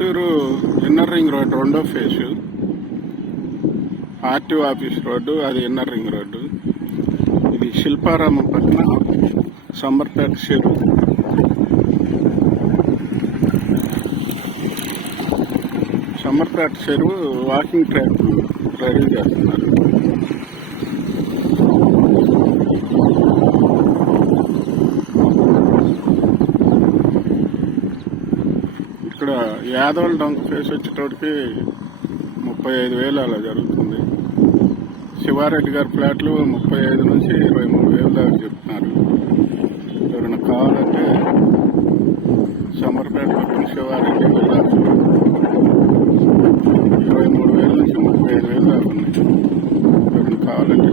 Guntur inner ring road రెండో face, RTO office road, అది inner ring road. ఇది శిల్పారామం పక్కన సమ్మర్పేట చెరువు. సమ్మర్పేట చెరువు వాకింగ్ ట్రాక్ రెడీ చేస్తున్నారు. ఇక్కడ యాదవల డొంక ఫేస్ వచ్చేటోడికి 35,000 అలా జరుగుతుంది. శివారెడ్డి గారి ఫ్లాట్లు 35 నుంచి 23,000 దాకా చెప్తున్నారు. ఎవరైనా కావాలంటే సమ్మర్పేట పక్కన శివారెడ్డి వెళ్ళాలి. 23,000 నుంచి 35,000 దాకా ఉన్నాయి. ఎవరైనా కావాలంటే